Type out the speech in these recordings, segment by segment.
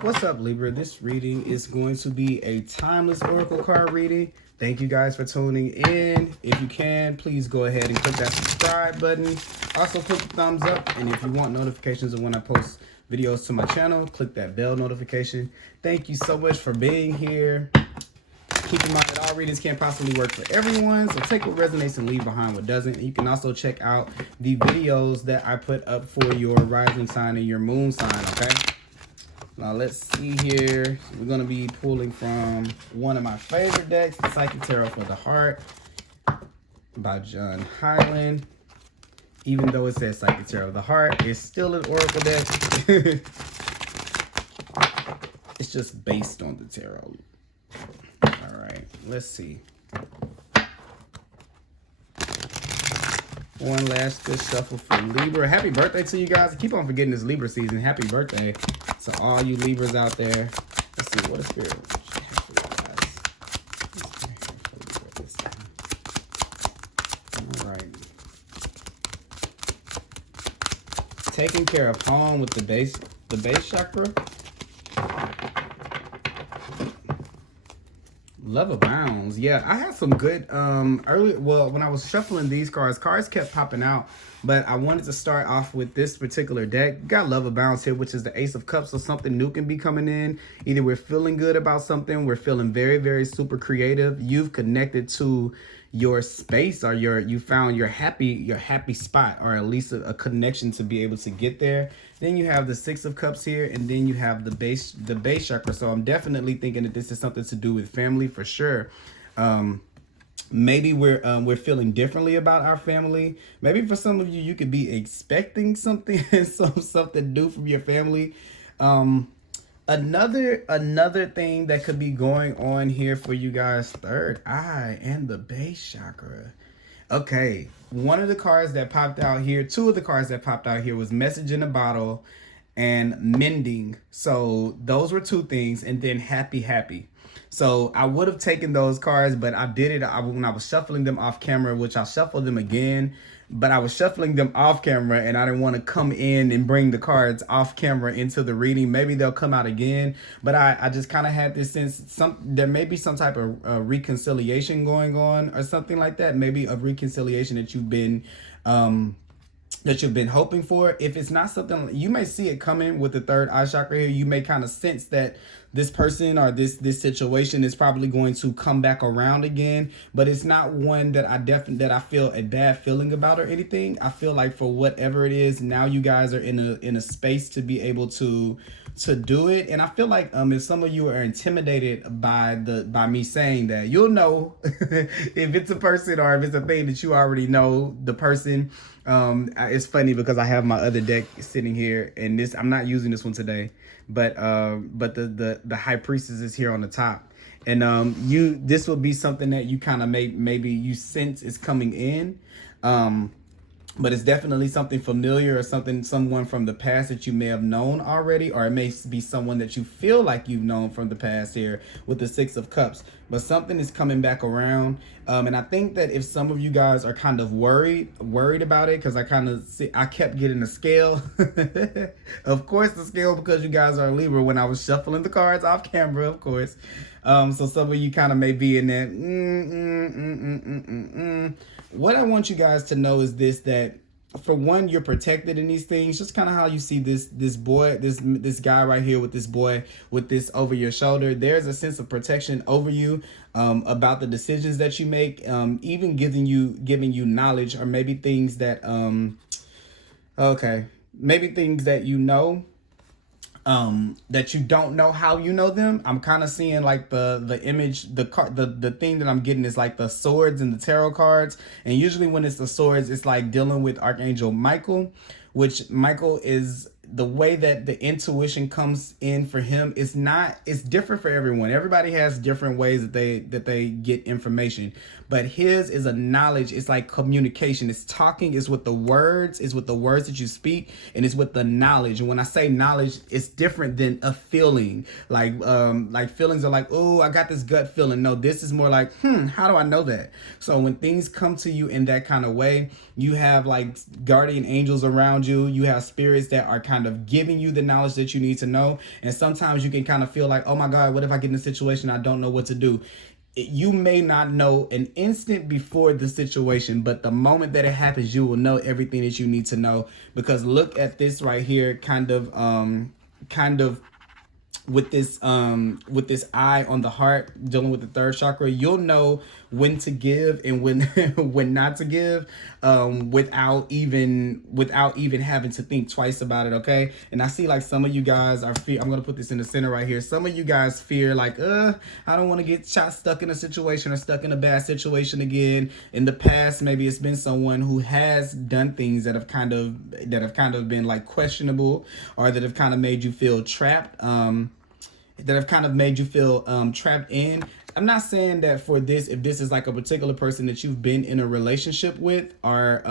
What's up, Libra? This reading is going to be a timeless oracle card reading. Thank you guys for tuning in. If you can, please go ahead and click that subscribe button. Also, click the thumbs up. And if you want notifications of when I post videos to my channel, click that bell notification. Thank you so much for being here. Keep in mind that all readings can't possibly work for everyone, so take what resonates and leave behind what doesn't. And you can also check out the videos that I put up for your rising sign and your moon sign, okay? Now let's see here. We're going to be pulling from one of my favorite decks, the Psychic Tarot for the Heart by John Hyland. Even though it says Psychic Tarot of the Heart, it's still an oracle deck. It's just based on the tarot. All right, let's see. One last good shuffle for Libra. Happy birthday to you guys. I keep on forgetting this Libra season. Happy birthday to all you Libras out there. Let's see, what is Spirit have for you guys? All right. Taking care of home with the base chakra. Love abounds. Yeah, I had some good well, when I was shuffling these cards kept popping out, but I wanted to start off with this particular deck. You got love abounds here, which is the Ace of Cups, so something new can be coming in. Either we're feeling good about something, we're feeling very, very super creative. You've connected to your space, or you found your happy spot, or at least a connection to be able to get there. Then you have the Six of Cups here, and then you have the base chakra. So I'm definitely thinking that this is something to do with family for sure. Maybe we're feeling differently about our family. Maybe for some of you, you could be expecting something something new from your family. Another thing that could be going on here for you guys, third eye and the base chakra. Okay, one of the cards that popped out here, two of the cards that popped out here was Message in a Bottle and Mending. So those were two things, and then Happy. So I would have taken those cards, but I did it when I was shuffling them off camera, which I'll shuffle them again. But I was shuffling them off camera, and I didn't want to come in and bring the cards off camera into the reading. Maybe they'll come out again. But I just kind of had this sense there may be some type of reconciliation going on or something like that. Maybe a reconciliation that you've been hoping for. If it's not something, you may see it coming with the third eye chakra here. You may kind of sense that this person or this situation is probably going to come back around again, but it's not one that I feel a bad feeling about or anything. I feel like for whatever it is, now you guys are in a space to be able to do it. And I feel like if some of you are intimidated by me saying that, you'll know if it's a person or if it's a thing that you already know the person. It's funny because I have my other deck sitting here, and I'm not using this one today, but the High Priestess is here on the top, and this will be something that you kind of maybe you sense is coming in, but it's definitely something familiar or someone from the past that you may have known already, or it may be someone that you feel like you've known from the past here with the Six of Cups. But something is coming back around, and I think that if some of you guys are kind of worried about it, because I kept getting the scale. Of course, the scale, because you guys are Libra. When I was shuffling the cards off camera, of course. So some of you kind of may be in that. What I want you guys to know is this: that for one, you're protected in these things. Just kind of how you see this boy, this guy right here with this boy with this over your shoulder. There's a sense of protection over you, about the decisions that you make, even giving you knowledge, or maybe things that maybe things that you know, that you don't know how you know them. I'm kind of seeing like the image, the thing that I'm getting is like the swords and the tarot cards. And usually when it's the swords, it's like dealing with Archangel Michael, which Michael is the way that the intuition comes in for him. It's different for everyone. Everybody has different ways that they get information, but his is a knowledge. It's like communication. It's talking. It's with the words. It's with the words that you speak, and it's with the knowledge. And when I say knowledge, it's different than a feeling. Like feelings are like, oh, I got this gut feeling. No, this is more like, how do I know that? So when things come to you in that kind of way, you have like guardian angels around you. You have spirits that are kind kind of giving you the knowledge that you need to know. And sometimes you can kind of feel like, oh my God, what if I get in a situation I don't know what to do? You may not know an instant before the situation, but the moment that it happens, you will know everything that you need to know. Because look at this right here, kind of with this eye on the heart, dealing with the third chakra. You'll know when to give and when when not to give, without even having to think twice about it. Okay. And I see like some of you guys are I'm gonna put this in the center right here. Some of you guys fear like, I don't want to get stuck in a situation or stuck in a bad situation again. In the past, maybe it's been someone who has done things that have kind of been like questionable, or that have kind of made you feel trapped, trapped in. I'm not saying that for this, if this is like a particular person that you've been in a relationship with, or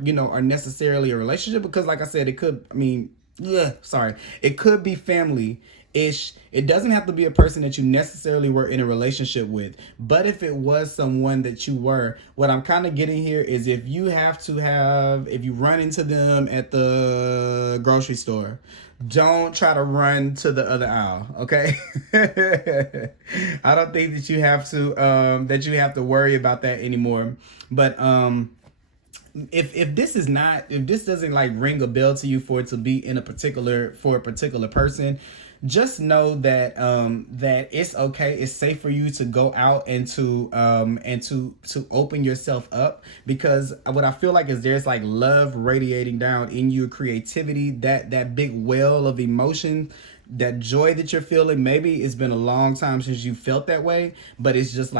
necessarily a relationship, because like I said, it could, it could be family-ish. It doesn't have to be a person that you necessarily were in a relationship with. But if it was someone that you were, what I'm kind of getting here is if you run into them at the grocery store, don't try to run to the other aisle, okay? I don't think that you have to worry about that anymore. But if this doesn't like ring a bell to you for it to be for a particular person, just know that that it's okay. It's safe for you to go out and to open yourself up, because what I feel like is there's like love radiating down in you, creativity, that big well of emotion, that joy that you're feeling. Maybe it's been a long time since you felt that way, but it's just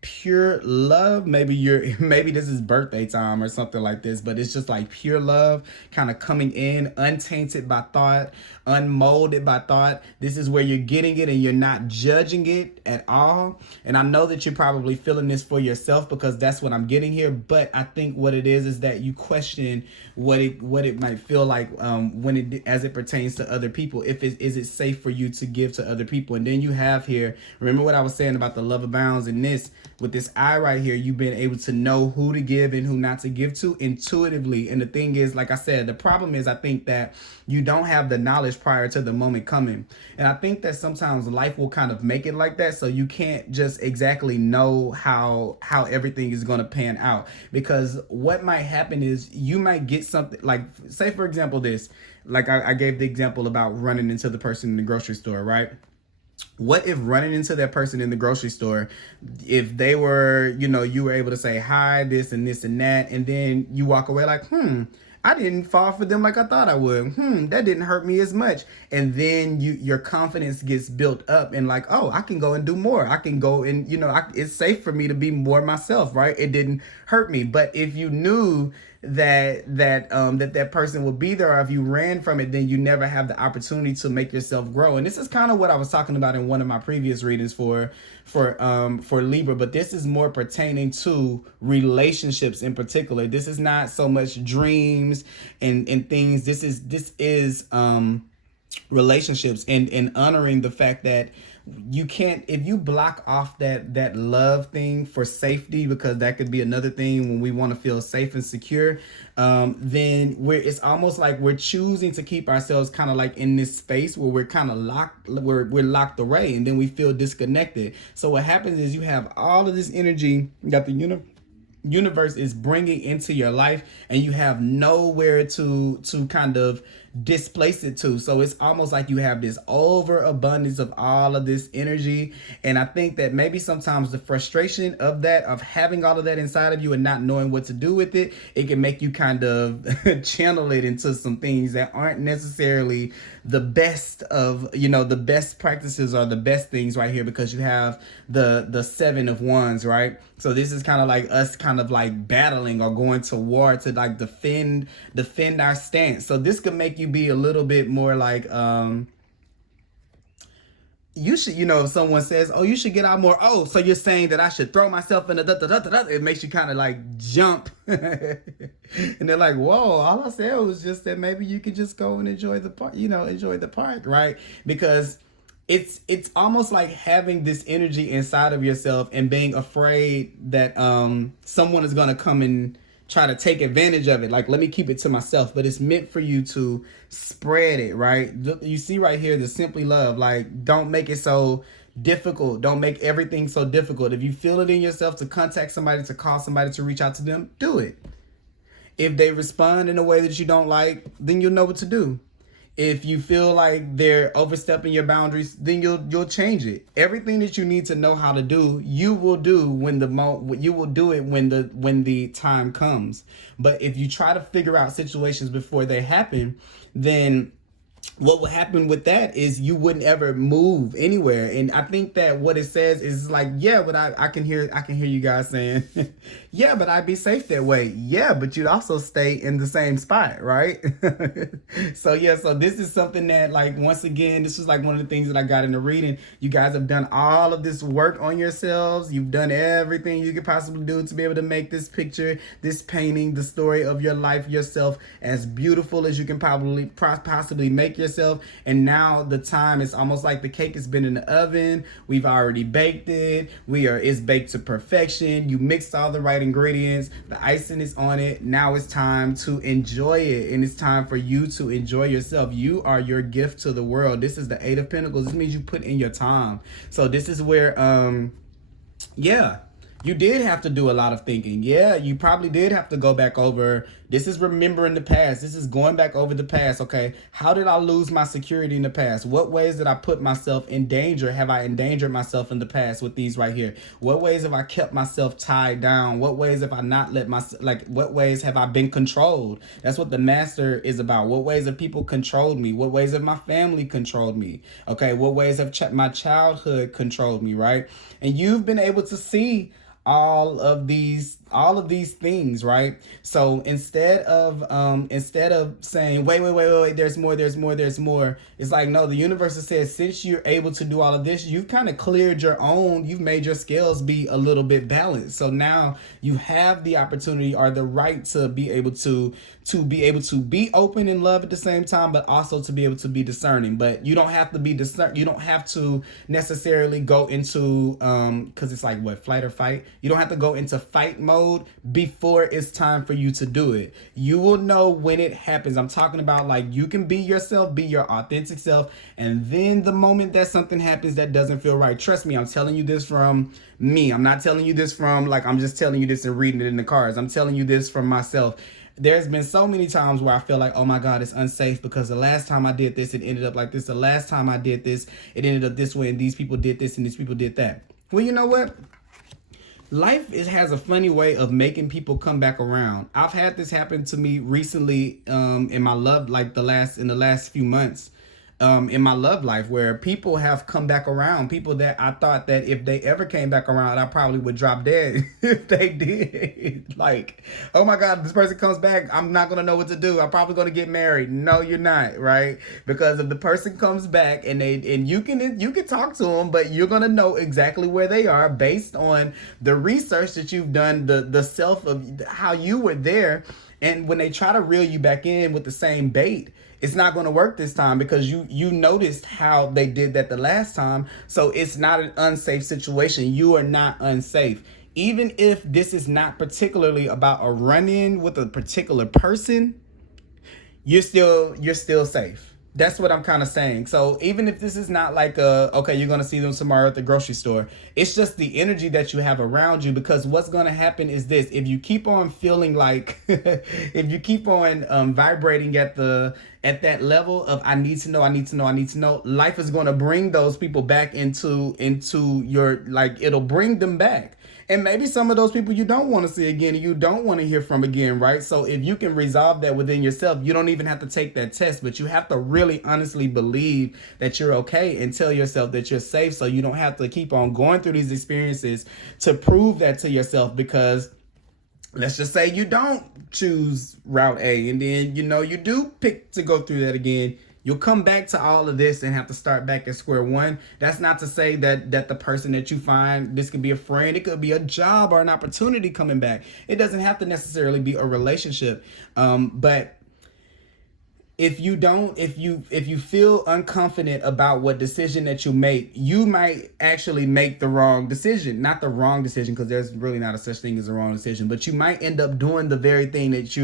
pure love. Maybe this is birthday time or something like this, but it's just like pure love kind of coming in, untainted by thought, unmolded by thought. This is where you're getting it and you're not judging it at all. And I know that you're probably feeling this for yourself, because that's what I'm getting here. But I think what it is that you question what it might feel like as it pertains to other people. Is it safe for you to give to other people? And then you have here, remember what I was saying about the love abounds in this. With this eye right here, you've been able to know who to give and who not to give to intuitively. And the thing is, like I said, the problem is I think that you don't have the knowledge prior to the moment coming. And I think that sometimes life will kind of make it like that. So you can't just exactly know how everything is going to pan out. Because what might happen is you might get something like, say, for example, this, like I gave the example about running into the person in the grocery store, right? What if running into that person in the grocery store, if they were, you were able to say hi, this and this and that, and then you walk away like, I didn't fall for them like I thought I would. That didn't hurt me as much. And then your confidence gets built up and like, oh, I can go and do more. I can go and, it's safe for me to be more myself, right? It didn't hurt me. But if you knew that person would be there, or if you ran from it, then you never have the opportunity to make yourself grow. And this is kind of what I was talking about in one of my previous readings for Libra, but this is more pertaining to relationships in particular. This is not so much dreams and things. This is relationships and honoring the fact that you can't, if you block off that love thing for safety, because that could be another thing when we want to feel safe and secure, then it's almost like we're choosing to keep ourselves kind of like in this space where we're kind of locked, we're locked away, and then we feel disconnected. So what happens is you have all of this energy that the universe is bringing into your life, and you have nowhere to kind of displace it to. So it's almost like you have this overabundance of all of this energy. And I think that maybe sometimes the frustration of having all of that inside of you and not knowing what to do with it, it can make you kind of channel it into some things that aren't necessarily the best of, the best practices or the best things right here, because you have the 7 of Wands, right? So this is kind of like us kind of like battling or going to war to like defend our stance. So this could make you be a little bit more like, you should, if someone says, oh, you should get out more. Oh, so you're saying that I should throw myself in the it makes you kind of like jump. And they're like, whoa, all I said was just that maybe you could just go and enjoy the park, enjoy the park, right? Because it's almost like having this energy inside of yourself and being afraid that someone is going to come and try to take advantage of it. Like, let me keep it to myself. But it's meant for you to spread it, right? You see right here, the simply love. Like, don't make it so difficult. Don't make everything so difficult. If you feel it in yourself to contact somebody, to call somebody, to reach out to them, do it. If they respond in a way that you don't like, then you'll know what to do. If you feel like they're overstepping your boundaries, then you'll change it. Everything that you need to know how to do, you will do when the time comes. But if you try to figure out situations before they happen, then what would happen with that is you wouldn't ever move anywhere. And I think that what it says is like, yeah, but I can hear you guys saying, yeah, but I'd be safe that way. Yeah, but you'd also stay in the same spot, right? So this is something that, like, once again, this was like one of the things that I got in the reading. You guys have done all of this work on yourselves. You've done everything you could possibly do to be able to make this picture, this painting, the story of your life, yourself, as beautiful as you can possibly make yourself. And now the time is almost like the cake has been in the oven. We've already baked it. It's baked to perfection. You mixed all the right ingredients. The icing is on it. Now it's time to enjoy it, and it's time for you to enjoy yourself. You are your gift to the world. This is the Eight of Pentacles. This means you put in your time. So this is where you did have to do a lot of thinking. Yeah, you probably did have to go back over. This is remembering the past. This is going back over the past. Okay, how did I lose my security in the past? What ways did I put myself in danger? Have I endangered myself in the past with these right here? What ways have I kept myself tied down? What ways have I not let myself, what ways have I been controlled? That's what the Master is about. What ways have people controlled me? What ways have my family controlled me? Okay, what ways have my childhood controlled me, right? And you've been able to see all of these things, right? So instead of saying wait, there's more, it's like, no, the universe has said, since you're able to do all of this, you've kind of cleared you've made your scales be a little bit balanced. So now you have the opportunity or the right to be able to be open in love at the same time, but also to be able to be discerning. But you don't have to be you don't have to necessarily go into because it's like, what, flight or fight. You don't have to go into fight mode before it's time for you to do it. You will know when it happens. I'm talking about, like, you can be yourself, be your authentic self, and then the moment that something happens that doesn't feel right, trust me, I'm telling you this from me. I'm not telling you this from, like, I'm just telling you this and reading it in the cards. I'm telling you this from myself. There's been so many times where I feel like, oh my God, it's unsafe because the last time I did this, it ended up like this. The last time I did this, it ended up this way, and these people did this and these people did that. Well, you know what? Life has a funny way of making people come back around. I've had this happen to me recently in my love, like in the last few months. In my love life, where people have come back around, people that I thought that if they ever came back around, I probably would drop dead if they did. Like, oh my God, this person comes back, I'm not gonna know what to do. I'm probably gonna get married. No, you're not, right? Because if the person comes back and you can talk to them, but you're gonna know exactly where they are based on the research that you've done, the self of how you were there. And when they try to reel you back in with the same bait, it's not going to work this time because you noticed how they did that the last time. So it's not an unsafe situation. You are not unsafe. Even if this is not particularly about a run-in with a particular person, you're still safe. That's what I'm kind of saying. So even if this is not like okay, you're going to see them tomorrow at the grocery store, it's just the energy that you have around you, because what's going to happen is this: if you keep on feeling like, if you keep on vibrating at that level of I need to know, life is going to bring those people back into your, like, it'll bring them back. And maybe some of those people you don't want to see again and you don't want to hear from again, right? So if you can resolve that within yourself, you don't even have to take that test, but you have to really honestly believe that you're okay and tell yourself that you're safe, so you don't have to keep on going through these experiences to prove that to yourself. Because let's just say you don't choose route A and then, you do pick to go through that again. You'll come back to all of this and have to start back at square one. That's not to say that the person that you find, this could be a friend, it could be a job or an opportunity coming back. It doesn't have to necessarily be a relationship. But if you feel unconfident about what decision that you make, you might actually make the wrong decision. Not the wrong decision, because there's really not a such thing as a wrong decision, but you might end up doing the very thing that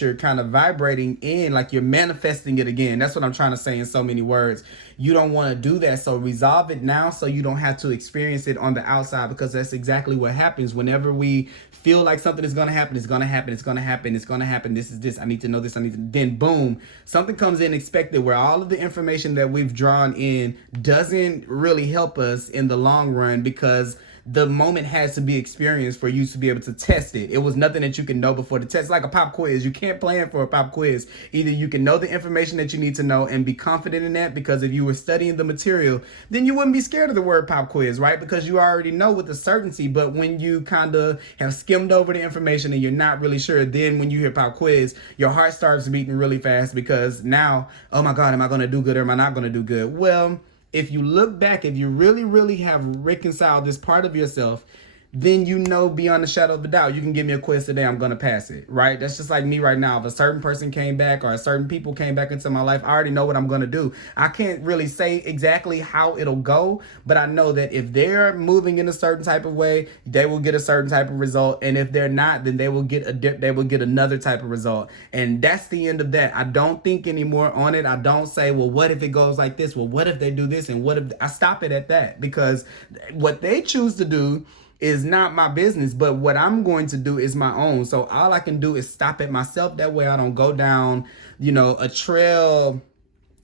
you're kind of vibrating in, like you're manifesting it again. That's what I'm trying to say in so many words. You don't want to do that. So resolve it now so you don't have to experience it on the outside, because that's exactly what happens whenever we feel like something is going to happen. It's going to happen. It's going to happen. It's going to happen. This is this. I need to know this. Then boom, something comes in expected where all of the information that we've drawn in doesn't really help us in the long run, because the moment has to be experienced for you to be able to test it. It was nothing that you can know before the test. It's like a pop quiz. You can't plan for a pop quiz. Either you can know the information that you need to know and be confident in that, because if you were studying the material, then you wouldn't be scared of the word pop quiz, right? Because you already know with a certainty. But when you kind of have skimmed over the information and you're not really sure, then when you hear pop quiz, your heart starts beating really fast, because now, oh my God, am I going to do good or am I not going to do good? Well, if you look back, if you really, really have reconciled this part of yourself, then you know beyond a shadow of a doubt, you can give me a quiz today, I'm going to pass it, right? That's just like me right now. If a certain person came back or a certain people came back into my life, I already know what I'm going to do. I can't really say exactly how it'll go, but I know that if they're moving in a certain type of way, they will get a certain type of result. And if they're not, then they will get another type of result. And that's the end of that. I don't think anymore on it. I don't say, well, what if it goes like this? Well, what if they do this? And what if I stop it at that? Because what they choose to do is not my business, but what I'm going to do is my own. So all I can do is stop it myself. That way I don't go down, a trail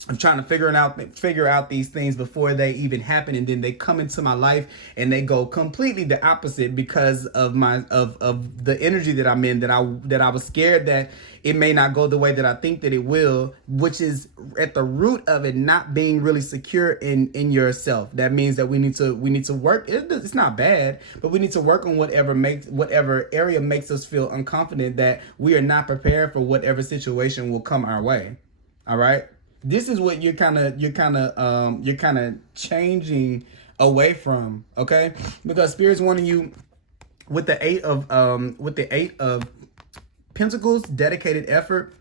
of trying to figure out these things before they even happen, and then they come into my life and they go completely the opposite because of of the energy that I'm in, that I was scared that it may not go the way that I think that it will, which is at the root of it not being really secure in yourself. That means that we need to work. It's not bad, but we need to work on whatever area makes us feel unconfident, that we are not prepared for whatever situation will come our way. All right. This is what you're kind of changing away from, okay? Because Spirit's wanting you with the eight of Pentacles, dedicated effort.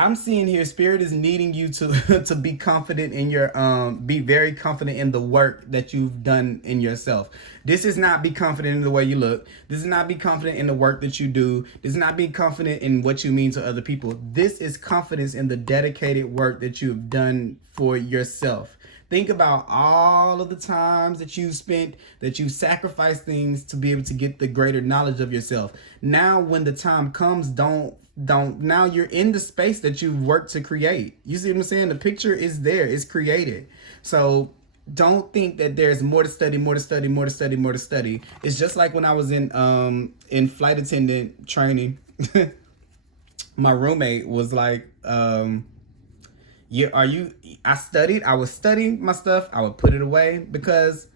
I'm seeing here Spirit is needing you to to be confident in your be very confident in the work that you've done in yourself. This is not be confident in the way you look. This is not be confident in the work that you do. This is not be confident in what you mean to other people. This is confidence in the dedicated work that you've done for yourself. Think about all of the times that you've spent, that you've sacrificed things to be able to get the greater knowledge of yourself. Now, when the time comes, now you're in the space that you've worked to create. You see what I'm saying? The picture is there. It's created. So don't think that there's more to study. It's just like when I was in flight attendant training. My roommate was like, I was studying my stuff. I would put it away, because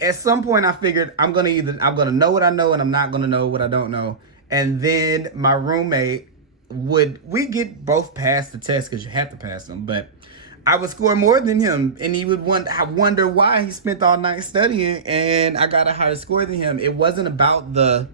at some point I figured I'm going to know what I know, and I'm not going to know what I don't know. And then my roommate we get both past the test, because you have to pass them, but I would score more than him, and he would wonder why he spent all night studying and I got a higher score than him. It wasn't about the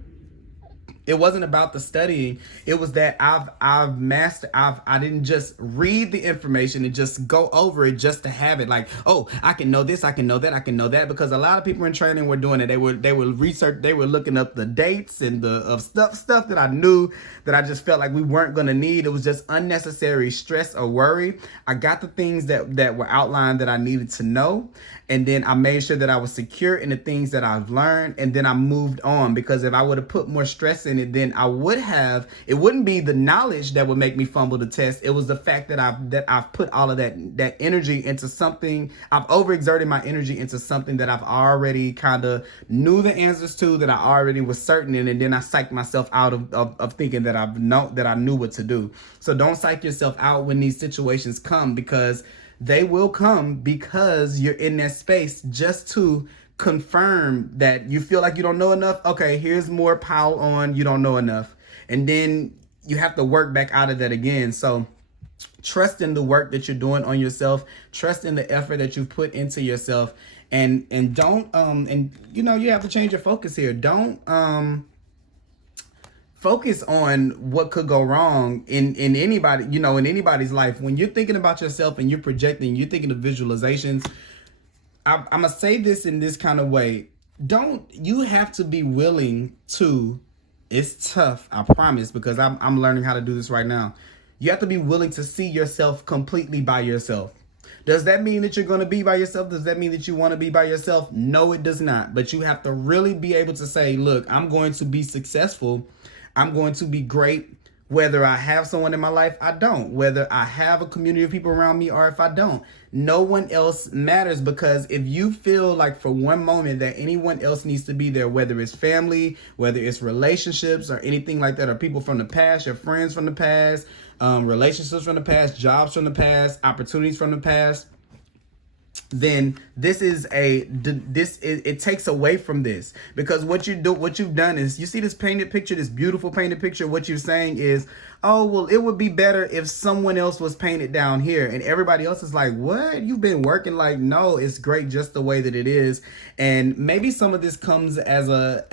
studying. It was that I didn't just read the information and just go over it just to have it. Like, oh, I can know this, I can know that, I can know that. Because a lot of people in training were doing it. They were research, they were looking up the dates and stuff that I knew that I just felt like we weren't gonna need. It was just unnecessary stress or worry. I got the things that were outlined that I needed to know. And then I made sure that I was secure in the things that I've learned. And then I moved on, because if I would have put more stress in it, then it wouldn't be the knowledge that would make me fumble the test. It was the fact that I've put all of that energy into something. I've overexerted my energy into something that I've already kind of knew the answers to, that I already was certain in. And then I psyched myself out of thinking that I knew what to do. So don't psych yourself out when these situations come, because they will come, because you're in that space just to confirm that you feel like you don't know enough. Okay, here's more pile on, you don't know enough. And then you have to work back out of that again. So trust in the work that you're doing on yourself. Trust in the effort that you've put into yourself. And don't you have to change your focus here. Don't focus on what could go wrong in anybody, in anybody's life. When you're thinking about yourself and you're projecting, you're thinking of visualizations. I'm gonna say this in this kind of way. You have to be willing to, it's tough, I promise, because I'm learning how to do this right now. You have to be willing to see yourself completely by yourself. Does that mean that you're going to be by yourself? Does that mean that you want to be by yourself? No, it does not. But you have to really be able to say, look, I'm going to be successful. I'm going to be great. Whether I have someone in my life, I don't. Whether I have a community of people around me or if I don't. No one else matters, because if you feel like for one moment that anyone else needs to be there, whether it's family, whether it's relationships or anything like that, or people from the past, your friends from the past, relationships from the past, jobs from the past, opportunities from the past, then it takes away from this. Because what you've done is, you see this painted picture, this beautiful painted picture. What you're saying is, oh, well, it would be better if someone else was painted down here. And everybody else is like, what? You've been working. Like, no, it's great just the way that it is. And maybe some of this comes as a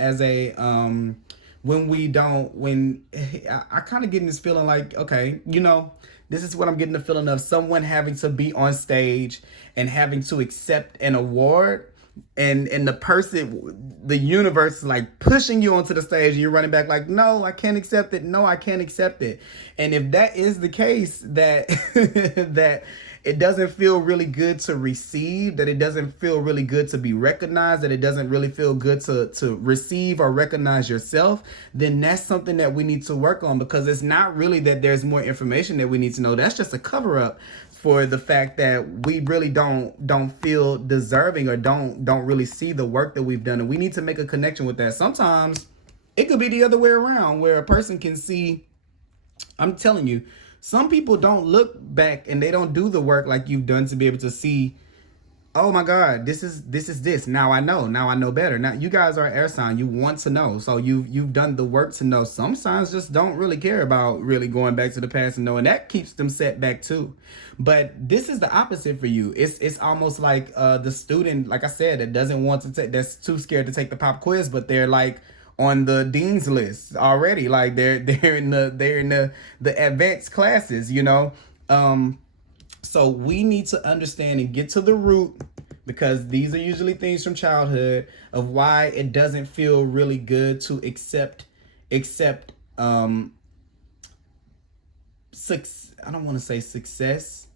when I kind of getting this feeling like, okay, this is what I'm getting the feeling of: someone having to be on stage and having to accept an award, and the universe is like pushing you onto the stage, and you're running back like, no, I can't accept it. No, I can't accept it. And if that is the case, that that it doesn't feel really good to receive, that it doesn't feel really good to be recognized, that it doesn't really feel good to receive or recognize yourself, then that's something that we need to work on. Because it's not really that there's more information that we need to know. That's just a cover up for the fact that we really don't feel deserving, or don't really see the work that we've done. And we need to make a connection with that. Sometimes it could be the other way around, where a person can see, I'm telling you, some people don't look back and they don't do the work like you've done to be able to see, oh my God, this is. Now I know better. Now you guys are air sign. You want to know. So you've done the work to know. Some signs just don't really care about really going back to the past and knowing. That keeps them set back too. But this is the opposite for you. It's almost like the student, like I said, that doesn't want to take, that's too scared to take the pop quiz, but they're like on the dean's list already. Like they're in the advanced classes, So we need to understand and get to the root, because these are usually things from childhood, of why it doesn't feel really good to accept I don't want to say success,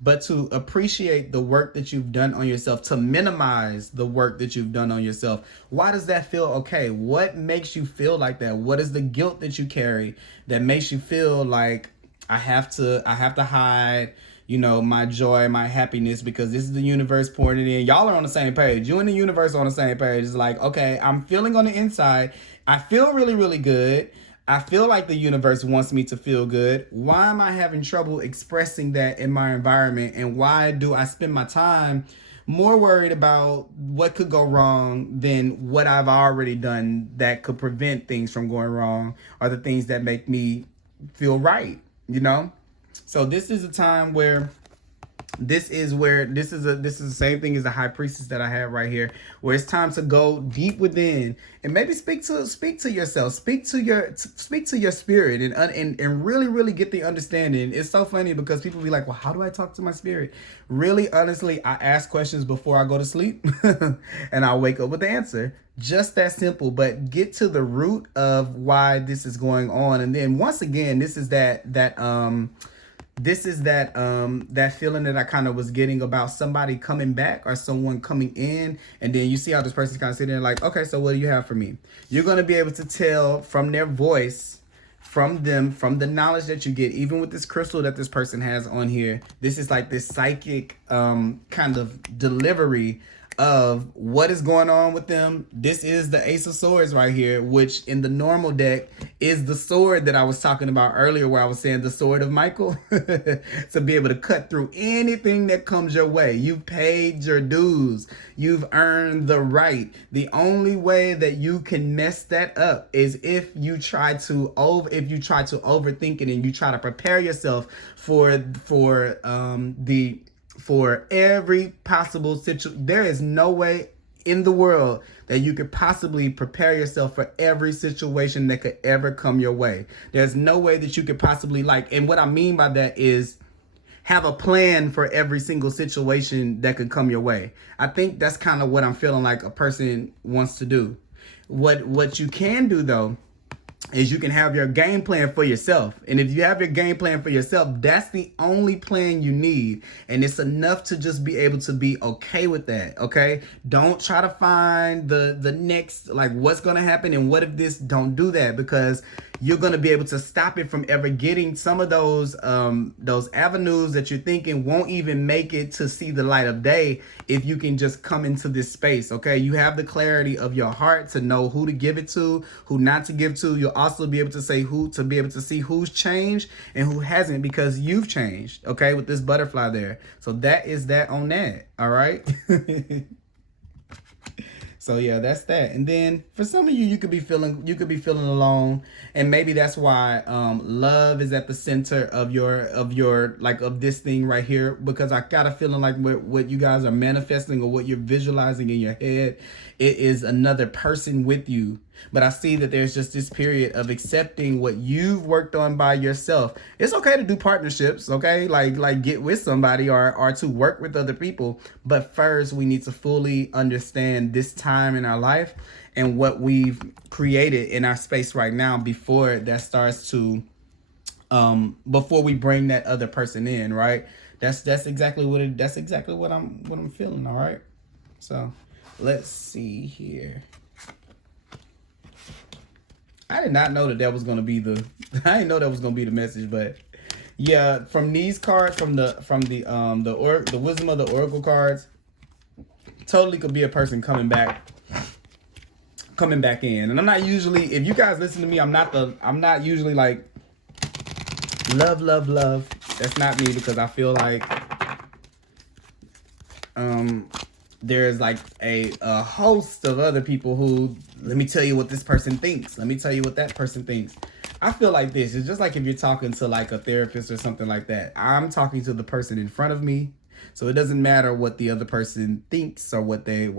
but to appreciate the work that you've done on yourself, to minimize the work that you've done on yourself. Why does that feel okay? What makes you feel like that? What is the guilt that you carry that makes you feel like I have to hide, my joy, my happiness, because this is the universe pouring it in. Y'all are on the same page. You and the universe are on the same page. It's like, okay, I'm feeling on the inside. I feel really, really good. I feel like the universe wants me to feel good. Why am I having trouble expressing that in my environment? And why do I spend my time more worried about what could go wrong than what I've already done that could prevent things from going wrong, or the things that make me feel right, So this is a time where this is the same thing as the high priestess that I have right here, where it's time to go deep within and maybe speak to yourself, speak to your spirit, and really, really get the understanding. It's so funny because people be like, well, how do I talk to my spirit? Really, honestly, I ask questions before I go to sleep and I wake up with the answer. Just that simple. But get to the root of why this is going on. And then once again, this is that feeling that I kind of was getting about somebody coming back, or someone coming in, and then you see how this person's kind of sitting there like, okay, so what do you have for me? You're going to be able to tell from their voice, from them, from the knowledge that you get, even with this crystal that this person has on here. This is like this psychic kind of delivery of what is going on with them. This is the Ace of Swords right here, which in the normal deck is the sword that I was talking about earlier, where I was saying the sword of Michael, to be able to cut through anything that comes your way. You've paid your dues. You've earned the right. The only way that you can mess that up is if you try to overthink it, and you try to prepare yourself for every possible situation. There is no way in the world that you could possibly prepare yourself for every situation that could ever come your way. There's no way that you could possibly and what I mean by that is have a plan for every single situation that could come your way. I think that's kind of what I'm feeling like a person wants to do. What you can do though is you can have your game plan for yourself. And if you have your game plan for yourself, that's the only plan you need. And it's enough to just be able to be okay with that, okay? Don't try to find the next, what's going to happen and what if this, don't do that, because you're going to be able to stop it from ever getting some of those avenues that you're thinking won't even make it to see the light of day if you can just come into this space, okay? You have the clarity of your heart to know who to give it to, who not to give to. You'll also be able to say to be able to see who's changed and who hasn't, because you've changed, okay, with this butterfly there. So that is that on that, all right? So yeah, that's that. And then for some of you, you could be feeling alone, and maybe that's why love is at the center of your of this thing right here, because I got a feeling like what you guys are manifesting or what you're visualizing in your head, it is another person with you. But I see that there's just this period of accepting what you've worked on by yourself. It's okay to do partnerships, okay? Like get with somebody or to work with other people. But first, we need to fully understand this time in our life and what we've created in our space right now before that starts to, before we bring that other person in, right? That's exactly what I'm feeling, all right? So let's see here. I did not know that was going to be I didn't know that was going to be the message, but yeah, from these cards, from the wisdom of the oracle cards, totally could be a person coming back in. And I'm not usually, if you guys listen to me, I'm not usually like love. That's not me, because I feel like there's like a host of other people who, let me tell you what this person thinks. Let me tell you what that person thinks. I feel like this. It's just like if you're talking to like a therapist or something like that. I'm talking to the person in front of me. So it doesn't matter what the other person thinks or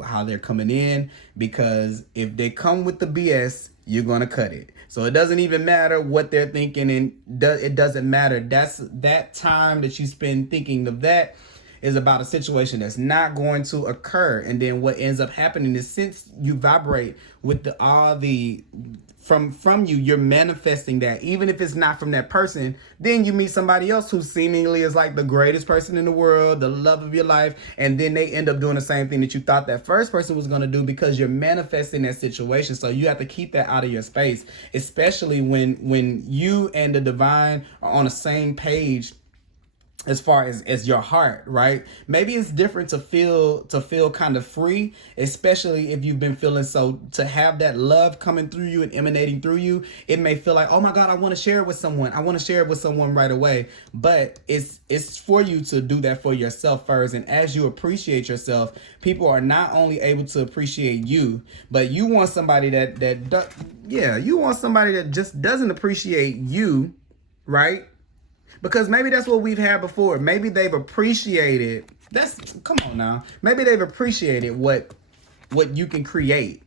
how they're coming in, because if they come with the BS, you're going to cut it. So it doesn't even matter what they're thinking, and it doesn't matter. That's that time that you spend thinking of that is about a situation that's not going to occur. And then what ends up happening is, since you vibrate with from you, you're manifesting that. Even if it's not from that person, then you meet somebody else who seemingly is like the greatest person in the world, the love of your life, and then they end up doing the same thing that you thought that first person was going to do, because you're manifesting that situation. So you have to keep that out of your space, especially when you and the divine are on the same page as far as your heart, right? Maybe it's different to feel kind of free, especially if you've been feeling so, to have that love coming through you and emanating through you. It may feel like, oh my God, I want to share it with someone. I want to share it with someone right away. But it's for you to do that for yourself first. And as you appreciate yourself, people are not only able to appreciate you, but you want somebody you want somebody that just doesn't appreciate you, right? Because maybe that's what we've had before. Maybe they've appreciated, come on now. Maybe they've appreciated what you can create,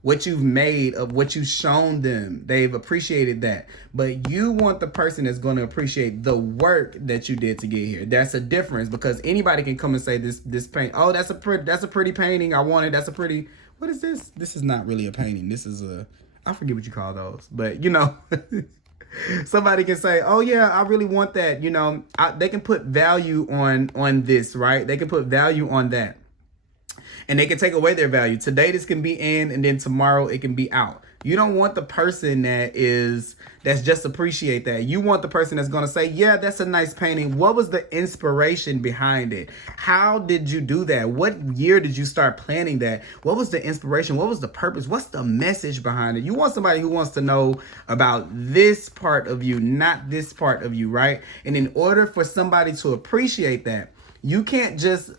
what you've made, of what you've shown them. They've appreciated that. But you want the person that's going to appreciate the work that you did to get here. That's a difference, because anybody can come and say this paint, oh, that's a pretty painting. I want it. That's a pretty, what is this? This is not really a painting. This is I forget what you call those, but you know. Somebody can say, oh yeah, I really want that. You know, they can put value on this, right? They can put value on that. And they can take away their value. Today this can be in, and then tomorrow it can be out. You don't want the person that's just appreciate that. You want the person that's going to say, yeah, that's a nice painting. What was the inspiration behind it? How did you do that? What year did you start planning that? What was the inspiration? What was the purpose? What's the message behind it? You want somebody who wants to know about this part of you, not this part of you, right? And in order for somebody to appreciate that, you can't just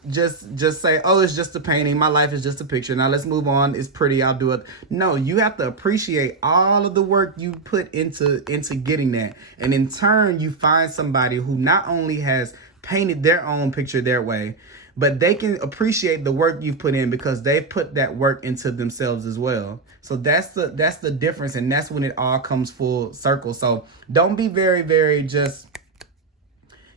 say, oh, it's just a painting. My life is just a picture. Now let's move on. It's pretty. I'll do it. No, you have to appreciate all of the work you put into getting that. And in turn, you find somebody who not only has painted their own picture their way, but they can appreciate the work you've put in because they've put that work into themselves as well. So that's the difference, and that's when it all comes full circle. So don't be very, very just,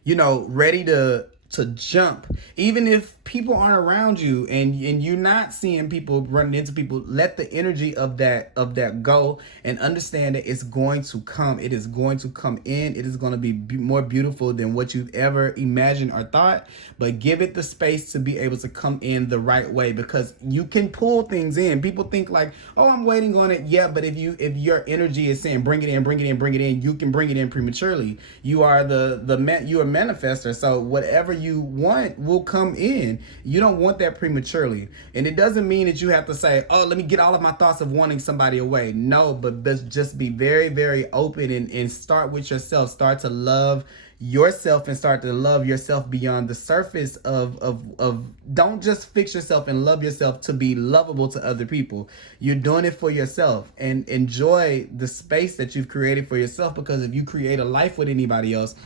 ready to jump. Even if people aren't around you and you're not seeing people running into people, let the energy of that go, and understand that it's going to come. It is going to come in. It is going to be more beautiful than what you've ever imagined or thought. But give it the space to be able to come in the right way, because you can pull things in. People think like, oh, I'm waiting on it. Yeah, but if your energy is saying bring it in, bring it in, bring it in, you can bring it in prematurely. You are you are a manifester. So whatever you want will come in. You don't want that prematurely. And it doesn't mean that you have to say, oh, let me get all of my thoughts of wanting somebody away. No, but just be very, very open and start with yourself. Start to love yourself and start to love yourself beyond the surface of don't just fix yourself and love yourself to be lovable to other people. You're doing it for yourself, and enjoy the space that you've created for yourself, because if you create a life with anybody else,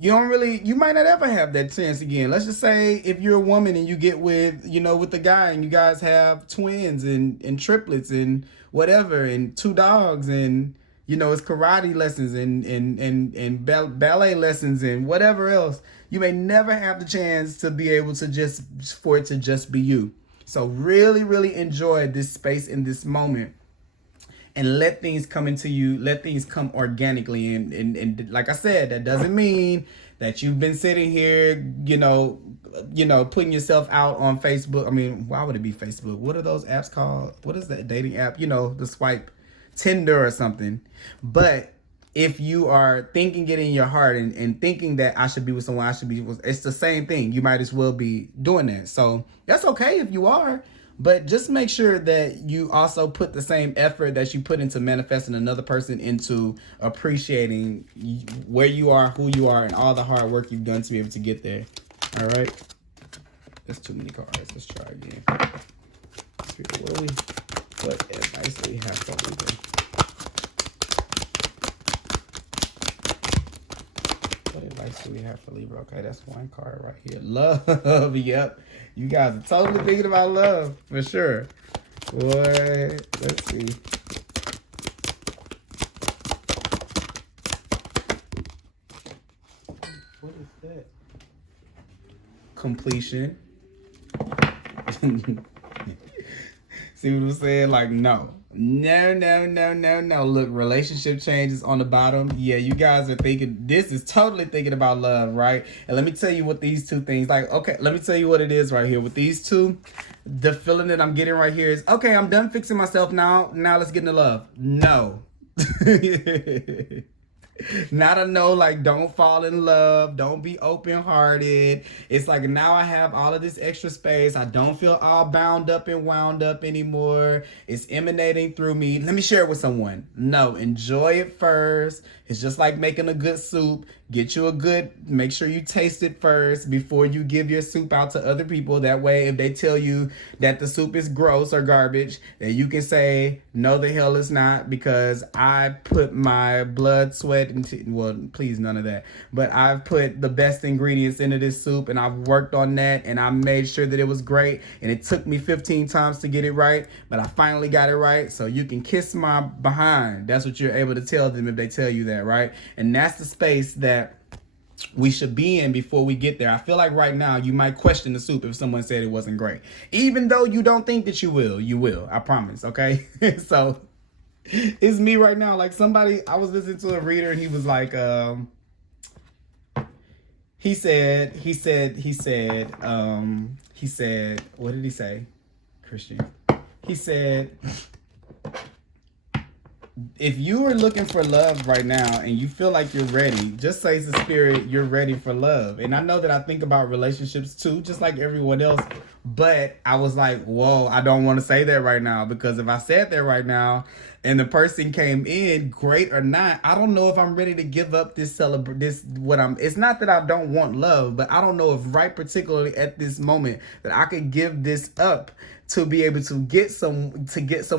you might not ever have that chance again. Let's just say if you're a woman and you get with the guy, and you guys have twins and triplets and whatever, and 2 dogs, and it's karate lessons and ballet lessons and whatever else. You may never have the chance to be able to for it to just be you. So really, really enjoy this space in this moment, and let things come into you. Let things come organically. And like I said, that doesn't mean that you've been sitting here, putting yourself out on Facebook. I mean, why would it be Facebook? What are those apps called? What is that dating app? The swipe, Tinder or something. But if you are thinking it in your heart and thinking that I should be with someone, it's the same thing. You might as well be doing that. So that's okay if you are. But just make sure that you also put the same effort that you put into manifesting another person into appreciating where you are, who you are, and all the hard work you've done to be able to get there. All right? That's too many cards. Let's try again. What advice do we have for Libra? What advice do we have for Libra? Okay, that's one card right here. Love. Yep. You guys are totally thinking about love, for sure. Boy, let's see. What is that? Completion. See what I'm saying? Like, no. Look, relationship changes on the bottom. Yeah, you guys are thinking, this is totally thinking about love, right? And let me tell you what these two things, let me tell you what it is right here. With these two, the feeling that I'm getting right here is, okay, I'm done fixing myself now. Now let's get into love. No. Not a no, like don't fall in love, don't be open-hearted. It's like, now I have all of this extra space. I don't feel all bound up and wound up anymore. It's emanating through me. Let me share it with someone. No, enjoy it first. It's just like making a good soup. Make sure you taste it first before you give your soup out to other people. That way, if they tell you that the soup is gross or garbage, that you can say, no, the hell it's not, because I put my blood, sweat, well, please, none of that. But I've put the best ingredients into this soup, and I've worked on that, and I made sure that it was great. And it took me 15 times to get it right, but I finally got it right. So you can kiss my behind. That's what you're able to tell them if they tell you that, right? And that's the space that we should be in before we get there. I feel like right now you might question the soup if someone said it wasn't great. Even though you don't think that you will. I promise, okay? So it's me right now. Like, I was listening to a reader, and he was like, he said, what did he say, Christian? He said, if you are looking for love right now and you feel like you're ready, just say to spirit, you're ready for love. And I know that I think about relationships too, just like everyone else. But I was like, whoa, I don't want to say that right now, because if I said that right now and the person came in, great or not, I don't know if I'm ready to give up it's not that I don't want love, but I don't know if right particularly at this moment that I could give this up to be able to get some,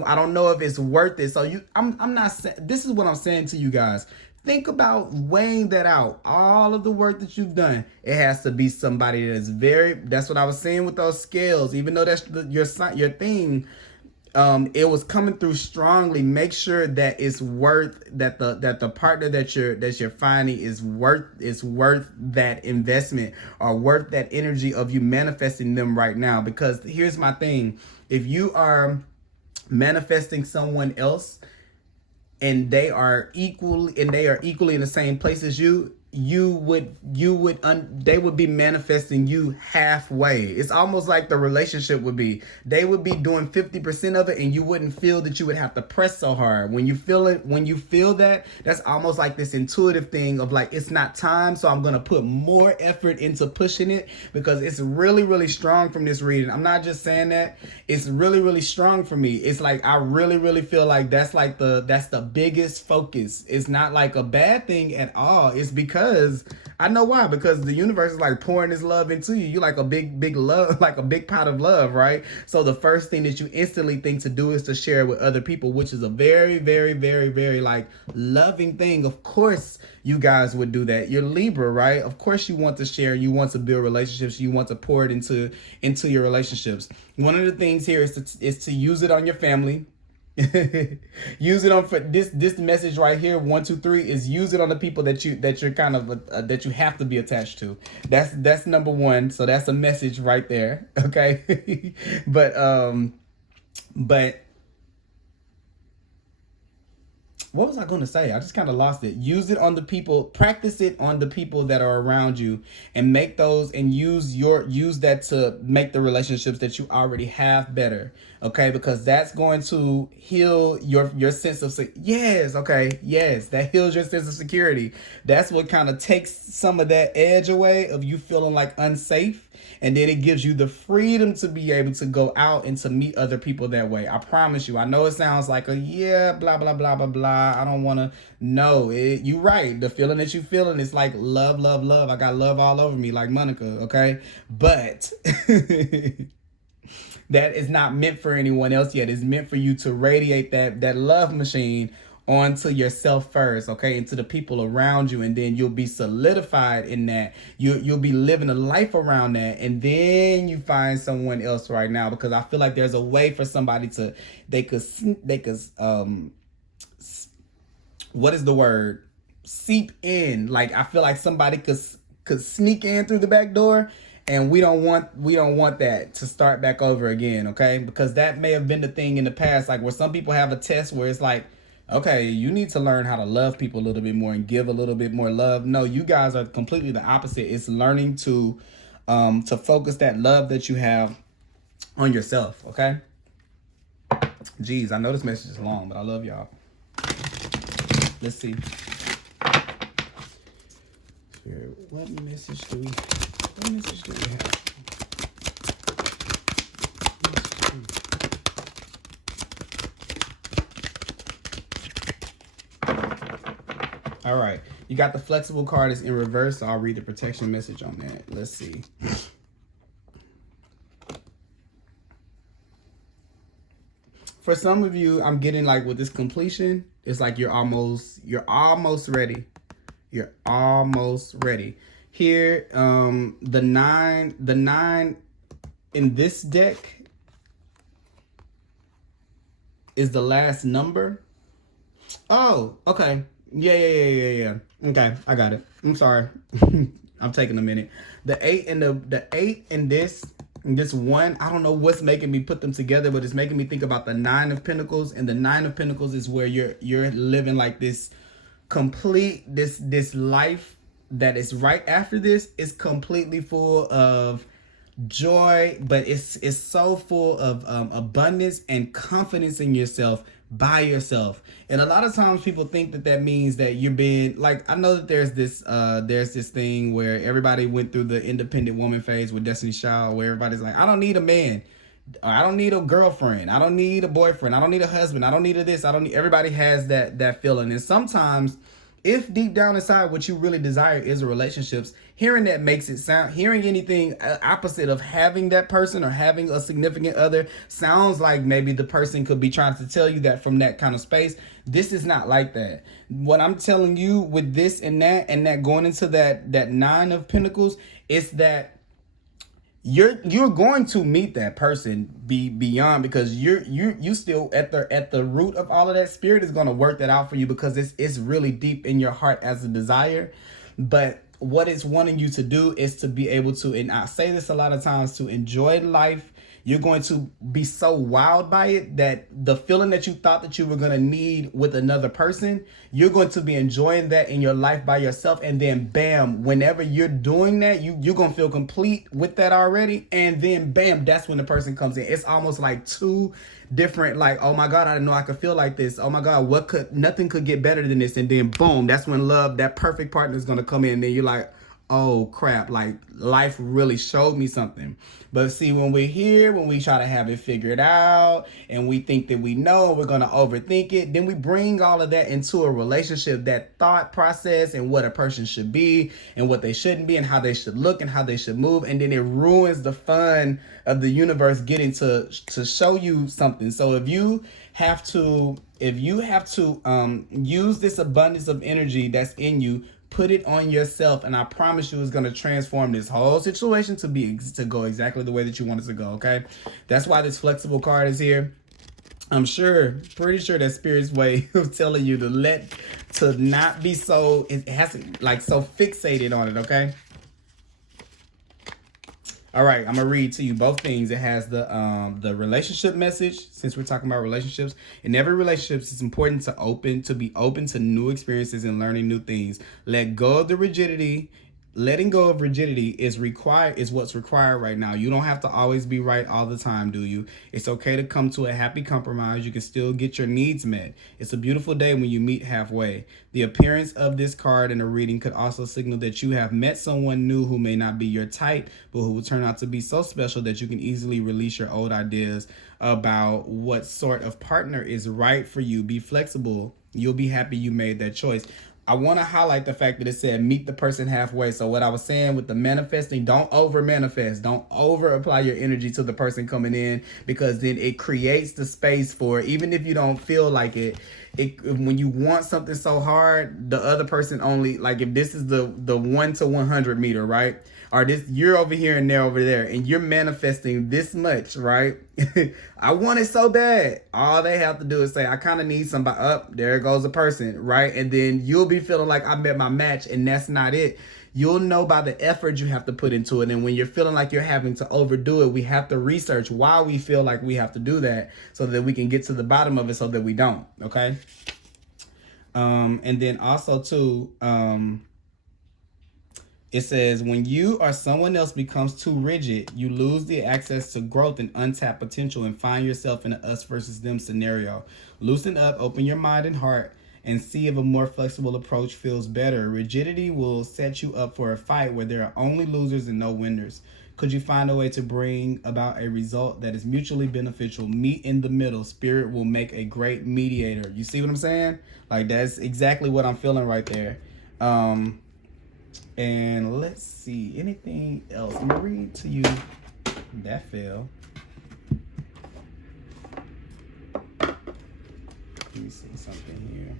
I don't know if it's worth it. So I'm not saying, this is what I'm saying to you guys. think about weighing that out. All of the work that you've done, it has to be somebody that is that's what I was saying with those scales. Even though that's your thing, it was coming through strongly. Make sure that it's worth that the partner that you're finding is worth that investment, or worth that energy of you manifesting them right now. Because here's my thing: if you are manifesting someone else and they are equally in the same place as you, they would be manifesting you halfway. It's almost like the relationship would be, they would be doing 50% of it, and you wouldn't feel that you would have to press so hard. When you feel that, that's almost like this intuitive thing of like, it's not time, so I'm gonna put more effort into pushing it, because it's really, really strong from this reading. I'm not just saying that, it's really, really strong for me. It's like, I really, really feel like that's the biggest focus. It's not like a bad thing at all. It's because I know why. Because the universe is like pouring this love into you. You like a big love, like a big pot of love, right? So the first thing that you instantly think to do is to share it with other people, which is a very, very, very, very like loving thing. Of course you guys would do that. You're Libra, right? Of course you want to share. You want to build relationships. You want to pour it into your relationships. One of the things here is to use it on your family. Use it on for this message right here. 1, 2, 3 is use it on the people that you're kind of that you have to be attached to. That's number one. So that's a message right there. Okay. but what was I going to say? I just kind of lost it. Use it on the people, practice it on the people that are around you, and make those, and use that to make the relationships that you already have better. Okay, because that's going to heal your sense of that heals your sense of security. That's what kind of takes some of that edge away of you feeling like unsafe. And then it gives you the freedom to be able to go out and to meet other people that way. I promise you. I know it sounds like blah, blah, blah, blah, blah. I don't want to know. You're right. The feeling that you're feeling is like love, love, love. I got love all over me like Monica, okay? But that is not meant for anyone else yet. It's meant for you to radiate that love machine onto yourself first, okay, and to the people around you, and then you'll be solidified in that. You'll be living a life around that, and then you find someone else right now, because I feel like there's a way for somebody to what is the word? Seep in. Like, I feel like somebody could sneak in through the back door. And we don't want that to start back over again, okay? Because that may have been the thing in the past, like where some people have a test where it's like, okay, you need to learn how to love people a little bit more and give a little bit more love. No, you guys are completely the opposite. It's learning to focus that love that you have on yourself, okay? Jeez, I know this message is long, but I love y'all. Let's see. What message do we have? All right, you got the flexible card is in reverse, so I'll read the protection message on that. Let's see. For some of you, I'm getting like with this completion, it's like you're almost ready. You're almost ready. Here, the nine in this deck is the last number. Oh, okay. Yeah. Okay, I got it. I'm sorry. I'm taking a minute. The 8 and the 8 and this one, I don't know what's making me put them together, but it's making me think about the 9 of Pentacles, and the 9 of Pentacles is where you're living like this complete this life that is right after this is completely full of joy, but it's so full of abundance and confidence in yourself by yourself. And a lot of times people think that means that you're being like, I know that there's this thing where everybody went through the independent woman phase with Destiny's Child, where everybody's like, I don't need a man, or I don't need a girlfriend, I don't need a boyfriend, I don't need a husband, I don't need a this, everybody has that feeling. And sometimes if deep down inside what you really desire is a relationships, hearing that makes it sound, hearing anything opposite of having that person or having a significant other sounds like maybe the person could be trying to tell you that from that kind of space. This is not like that. What I'm telling you with this and that going into that Nine of Pentacles is that you're going to meet that person beyond, because you still at the root of all of that. Spirit is going to work that out for you because it's really deep in your heart as a desire. But what it's wanting you to do is to be able to, and I say this a lot of times, to enjoy life. You're going to be so wowed by it that the feeling that you thought that you were going to need with another person, you're going to be enjoying that in your life by yourself. And then bam, whenever you're doing that, you're going to feel complete with that already. And then bam, that's when the person comes in. It's almost like two different, like, oh my God, I didn't know I could feel like this. Oh my God, nothing could get better than this. And then boom, that's when love, that perfect partner is going to come in. And then you're like, oh crap, like life really showed me something. But see, when we're here, when we try to have it figured out and we think that we know, we're going to overthink it, then we bring all of that into a relationship, that thought process and what a person should be and what they shouldn't be and how they should look and how they should move. And then it ruins the fun of the universe getting to show you something. So if you have to use this abundance of energy that's in you, put it on yourself, and I promise you it's going to transform this whole situation to go exactly the way that you want it to go, okay? That's why this flexible card is here. I'm pretty sure that Spirit's way of telling you to not be so, it has to, like, so fixated on it, okay? All right, I'm gonna read to you both things. It has the relationship message, since we're talking about relationships. In every relationship, it's important to be open to new experiences and learning new things. Let go of the rigidity. Letting go of rigidity is what's required right now. You don't have to always be right all the time, do you? It's okay to come to a happy compromise. You can still get your needs met. It's a beautiful day when you meet halfway. The appearance of this card in a reading could also signal that you have met someone new who may not be your type, but who will turn out to be so special that you can easily release your old ideas about what sort of partner is right for you. Be flexible. You'll be happy you made that choice. I want to highlight the fact that it said meet the person halfway. So what I was saying with the manifesting, don't over manifest. Don't over apply your energy to the person coming in, because then it creates the space for, even if you don't feel like it, when you want something so hard, the other person only, like if this is the 1 to 100 meter, right? Or this, you're over here and they're over there, and you're manifesting this much, right? I want it so bad. All they have to do is say, I kind of need somebody. Up there goes a person, right? And then you'll be feeling like I met my match, and that's not it. You'll know by the effort you have to put into it. And when you're feeling like you're having to overdo it, we have to research why we feel like we have to do that, so that we can get to the bottom of it, so that we don't. Okay. And then also too, it says, when you or someone else becomes too rigid, you lose the access to growth and untapped potential and find yourself in an us versus them scenario. Loosen up, open your mind and heart, and see if a more flexible approach feels better. Rigidity will set you up for a fight where there are only losers and no winners. Could you find a way to bring about a result that is mutually beneficial? Meet in the middle. Spirit will make a great mediator. You see what I'm saying? Like, that's exactly what I'm feeling right there. And let's see, anything else? I'm gonna read to you. That fell. Let me see something here.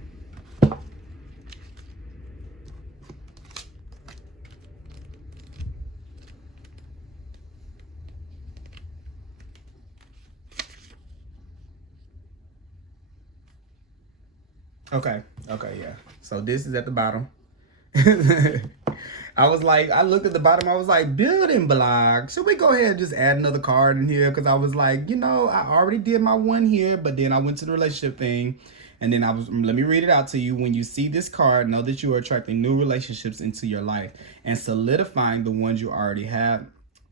Okay, yeah. So this is at the bottom. I was like, I looked at the bottom, I was like, building blocks. Should we go ahead and just add another card in here? Because I was like, I already did my one here, but then I went to the relationship thing. And then let me read it out to you. When you see this card, know that you are attracting new relationships into your life and solidifying the ones you already have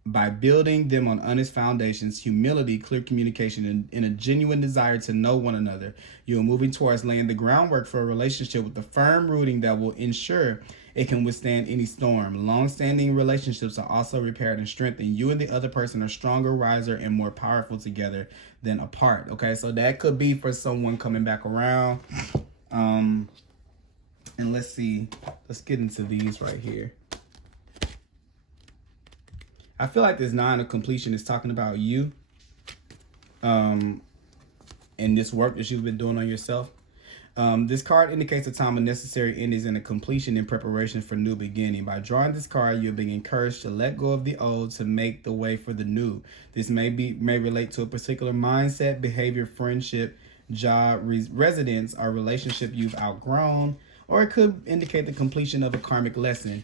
by building them on honest foundations, humility, clear communication, and a genuine desire to know one another. You are moving towards laying the groundwork for a relationship with a firm rooting that will ensure it can withstand any storm. Long-standing relationships are also repaired and strengthened. You and the other person are stronger, wiser, and more powerful together than apart. Okay, so that could be for someone coming back around. And let's see. Let's get into these right here. I feel like this 9 of completion is talking about you. And this work that you've been doing on yourself. This card indicates a time of necessary endings and a completion in preparation for new beginning. By drawing this card, you're being encouraged to let go of the old to make the way for the new. This may relate to a particular mindset, behavior, friendship, job, residence, or relationship you've outgrown, or it could indicate the completion of a karmic lesson.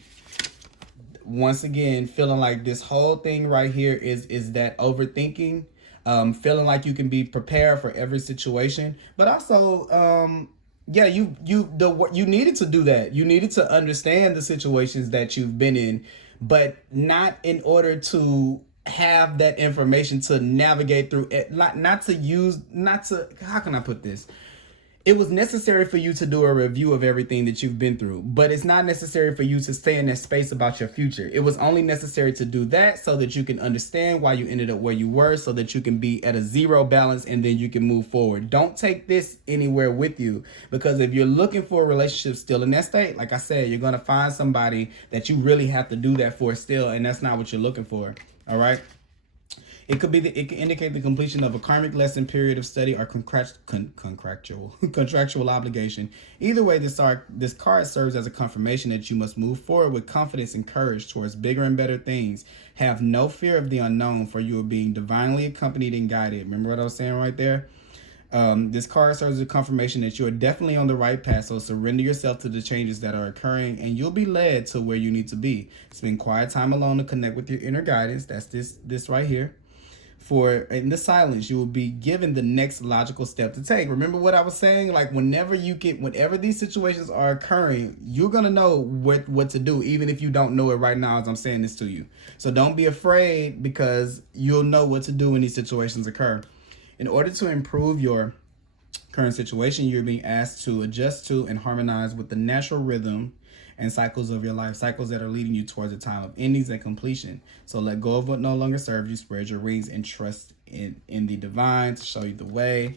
Once again, feeling like this whole thing right here is that overthinking, feeling like you can be prepared for every situation, but also yeah, you needed to do that. You needed to understand the situations that you've been in, but not in order to have that information to navigate through it, not to how can I put this? It was necessary for you to do a review of everything that you've been through, but it's not necessary for you to stay in that space about your future. It was only necessary to do that so that you can understand why you ended up where you were, so that you can be at a zero balance and then you can move forward. Don't take this anywhere with you, because if you're looking for a relationship still in that state, like I said, you're going to find somebody that you really have to do that for still, and that's not what you're looking for. All right. It could indicate the completion of a karmic lesson, period of study, or contractual obligation. Either way, this card serves as a confirmation that you must move forward with confidence and courage towards bigger and better things. Have no fear of the unknown, for you are being divinely accompanied and guided. Remember what I was saying right there? This card serves as a confirmation that you are definitely on the right path, so surrender yourself to the changes that are occurring and you'll be led to where you need to be. Spend quiet time alone to connect with your inner guidance. That's this right here. For in the silence, you will be given the next logical step to take. Remember what I was saying? Like whenever these situations are occurring, you're going to know what to do, even if you don't know it right now as I'm saying this to you. So don't be afraid, because you'll know what to do when these situations occur. In order to improve your current situation, you're being asked to adjust to and harmonize with the natural rhythm and cycles of your life, cycles that are leading you towards a time of endings and completion. So let go of what no longer serves you, spread your wings, and trust in the divine to show you the way.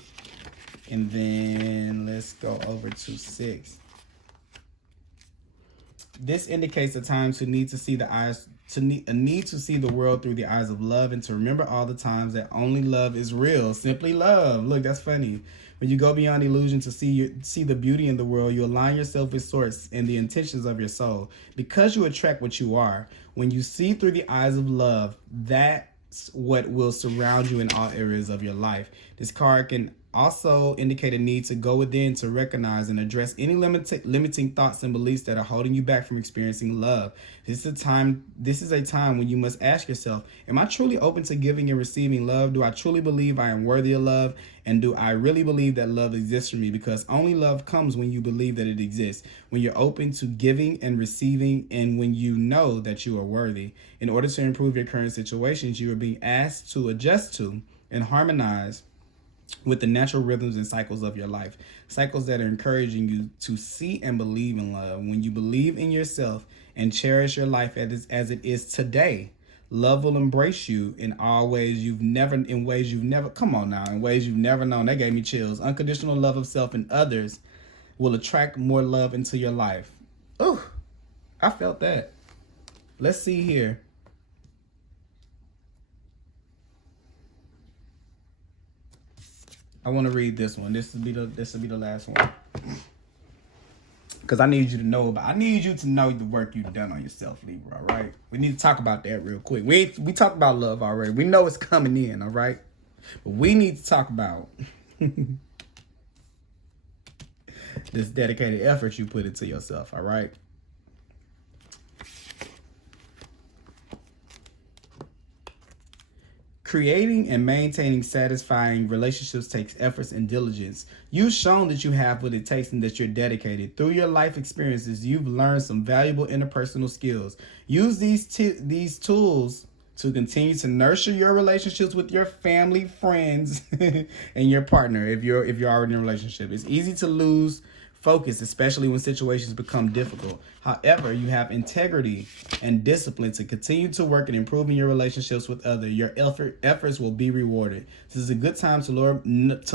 And then let's go over to 6. This indicates a time to need to see a need to see the world through the eyes of love, and to remember all the times that only love is real. Simply love. Look, that's funny. When you go beyond illusion to see the beauty in the world, you align yourself with source and the intentions of your soul. Because you attract what you are. When you see through the eyes of love, that's what will surround you in all areas of your life. This card can also indicate a need to go within to recognize and address any limiting thoughts and beliefs that are holding you back from experiencing love. This is a time when you must ask yourself, am I truly open to giving and receiving love? Do I truly believe I am worthy of love? And do I really believe that love exists for me? Because only love comes when you believe that it exists, when you're open to giving and receiving, and when you know that you are worthy. In order to improve your current situations, you are being asked to adjust to and harmonize with the natural rhythms and cycles of your life. Cycles that are encouraging you to see and believe in love. When you believe in yourself and cherish your life as it is today, love will embrace you in ways you've never known. That gave me chills. Unconditional love of self and others will attract more love into your life. Ooh, I felt that. Let's see here. I want to read this one. This will be the last one, because I need you to know the work you've done on yourself, Libra. All right, we need to talk about that real quick. We talked about love already. We know it's coming in. All right, but we need to talk about this dedicated effort you put into yourself. All right. Creating and maintaining satisfying relationships takes efforts and diligence. You've shown that you have what it takes and that you're dedicated. Through your life experiences, you've learned some valuable interpersonal skills. Use these tools to continue to nurture your relationships with your family, friends, and your partner if you're already in a relationship. It's easy to lose focus, especially when situations become difficult. However, you have integrity and discipline to continue to work at improving your relationships with others. Your efforts will be rewarded. This is a good time to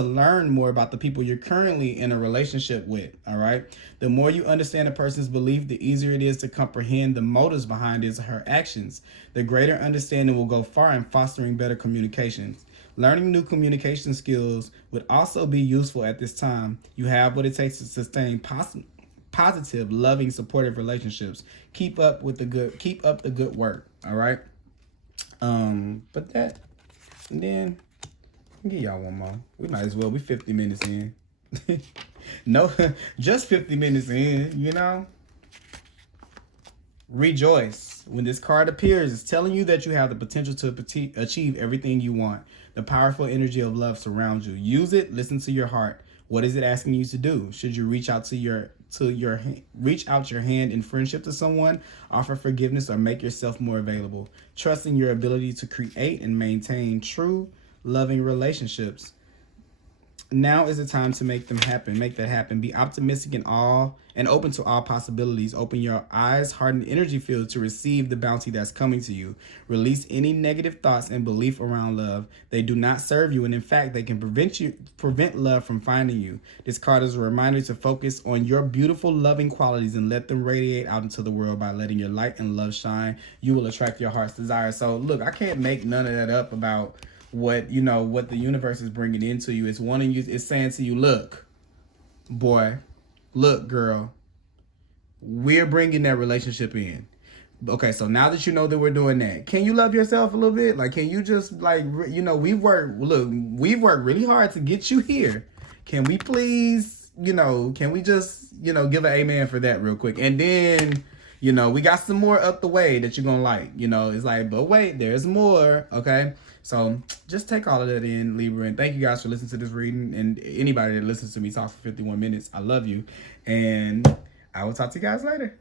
learn more about the people you're currently in a relationship with, all right? The more you understand a person's belief, the easier it is to comprehend the motives behind his or her actions. The greater understanding will go far in fostering better communications. Learning new communication skills would also be useful at this time. You have what it takes to sustain positive, loving, supportive relationships. Keep up the good work. All right. But that, and then I'll give y'all one more. We might as well. We 50 minutes in. No, just 50 minutes in. You know. Rejoice. When this card appears, it's telling you that you have the potential to achieve everything you want. The powerful energy of love surrounds you. Use it. Listen to your heart. What is it asking you to do? Should you reach out your hand in friendship to someone, offer forgiveness, or make yourself more available? Trust in your ability to create and maintain true, loving relationships. Now is the time to make them happen. Make that happen. Be optimistic and open to all possibilities. Open your eyes, heart, and energy field to receive the bounty that's coming to you. Release any negative thoughts and belief around love. They do not serve you, and in fact, they can prevent love from finding you. This card is a reminder to focus on your beautiful, loving qualities and let them radiate out into the world by letting your light and love shine. You will attract your heart's desire. So, look, I can't make none of that up about what the universe is bringing into you. It's wanting you. It's saying to you, look, boy, look, girl, we're bringing that relationship in. Okay, so now that you know that we're doing that, can you love yourself a little bit? Like, can you just we've worked really hard to get you here. Can we please, can we just, give an amen for that real quick? And then, we got some more up the way that you're going to like, it's like, but wait, there's more. Okay. So just take all of that in, Libra, and thank you guys for listening to this reading. And anybody that listens to me talk for 51 minutes, I love you. And I will talk to you guys later.